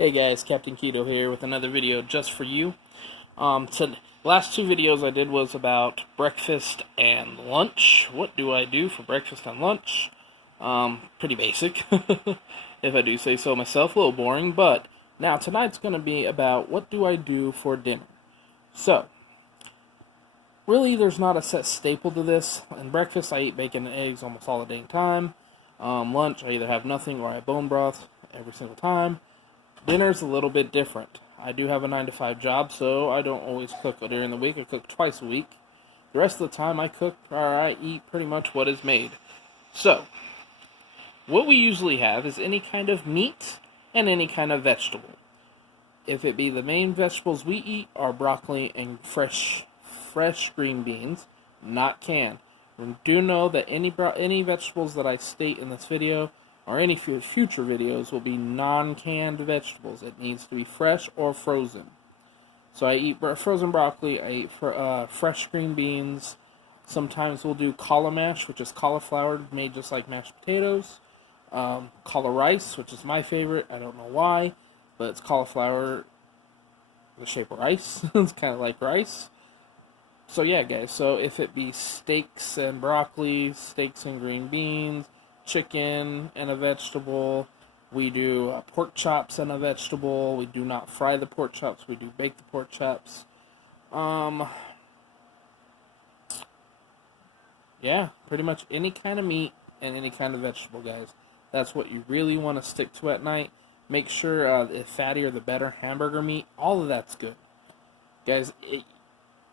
Hey guys, Kaptain Keto here with another video just for you. So last two videos I did was about breakfast and lunch. What do I do for breakfast and lunch? Pretty basic, if I do say so myself. A little boring, but now tonight's going to be about what do I do for dinner. So, really there's not a set staple to this. In breakfast I eat bacon and eggs almost all the dang time. Lunch I either have nothing or I have bone broth every single time. Dinner's a little bit different. I do have a 9-to-5 job, so I don't always cook during the week. I cook twice a week. The rest of the time I cook or I eat pretty much what is made. So, what we usually have is any kind of meat and any kind of vegetable. If it be the main vegetables we eat are broccoli and fresh green beans, not canned. And do know that any vegetables that I state in this video or any future videos will be non-canned vegetables. It needs to be fresh or frozen. So I eat frozen broccoli, I eat fresh green beans. Sometimes we'll do calla mash, which is cauliflower made just like mashed potatoes. Calla rice, which is my favorite. I don't know why, but it's cauliflower the shape of rice. It's kind of like rice. So yeah, guys, so if it be steaks and broccoli, steaks and green beans, chicken and a vegetable, we do pork chops and a vegetable. We do not fry the pork chops, we do bake the pork chops. Yeah, pretty much any kind of meat and any kind of vegetable, guys. That's what you really want to stick to at night. Make sure the fattier the better. Hamburger meat, all of that's good. Guys,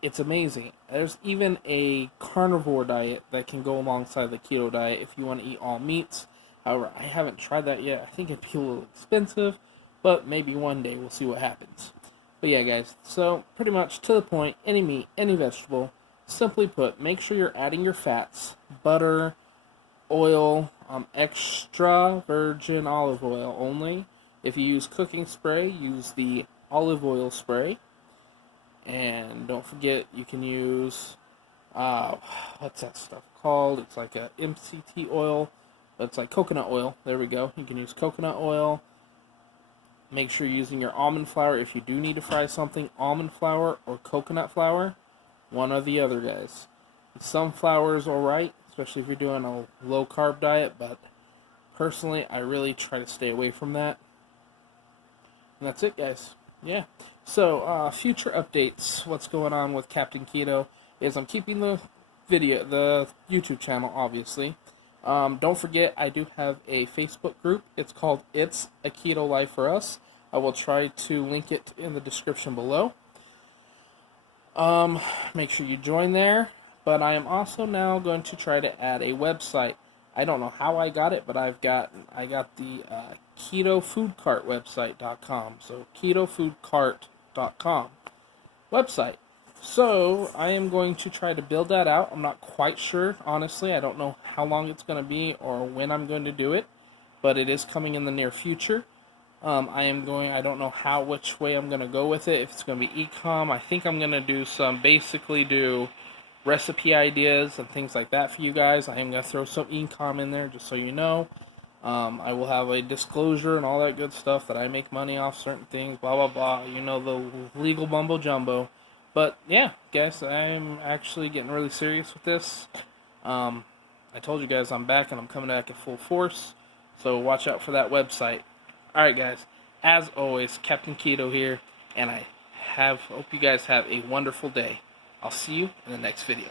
it's amazing. There's even a carnivore diet that can go alongside the keto diet if you want to eat all meats. However, I haven't tried that yet. I think it'd be a little expensive, but maybe one day we'll see what happens. But yeah, guys, so pretty much to the point, any meat, any vegetable, simply put, make sure you're adding your fats, butter, oil, extra virgin olive oil only. If you use cooking spray, use the olive oil spray. And don't forget, you can use, what's that stuff called? It's like a MCT oil, but it's like coconut oil. There we go. You can use coconut oil. Make sure you're using your almond flour. If you do need to fry something, almond flour or coconut flour, one or the other, guys. Some flour is alright, especially if you're doing a low-carb diet, but personally, I really try to stay away from that. And that's it, guys. Yeah. So, future updates. What's going on with Kaptain Keto is I'm keeping the YouTube channel, obviously. Don't forget, I do have a Facebook group. It's called It's a Keto Life for Us. I will try to link it in the description below. Make sure you join there. But I am also now going to try to add a website. I don't know how I got it, but I got the ketofoodcartwebsite.com. So ketofoodcart.com website. So I am going to try to build that out. I'm not quite sure, honestly. I don't know how long it's going to be or when I'm going to do it, but it is coming in the near future. I don't know which way I'm going to go with it. If it's going to be e-com, I think I'm going to do do recipe ideas and things like that for you guys. I am going to throw some e-com in there just so you know. I will have a disclosure and all that good stuff that I make money off certain things, blah, blah, blah. You know, the legal mumbo jumbo. But, yeah, guys, I'm actually getting really serious with this. I told you guys I'm back and I'm coming back at full force. So watch out for that website. Alright, guys. As always, Kaptain Keto here. And I hope you guys have a wonderful day. I'll see you in the next video.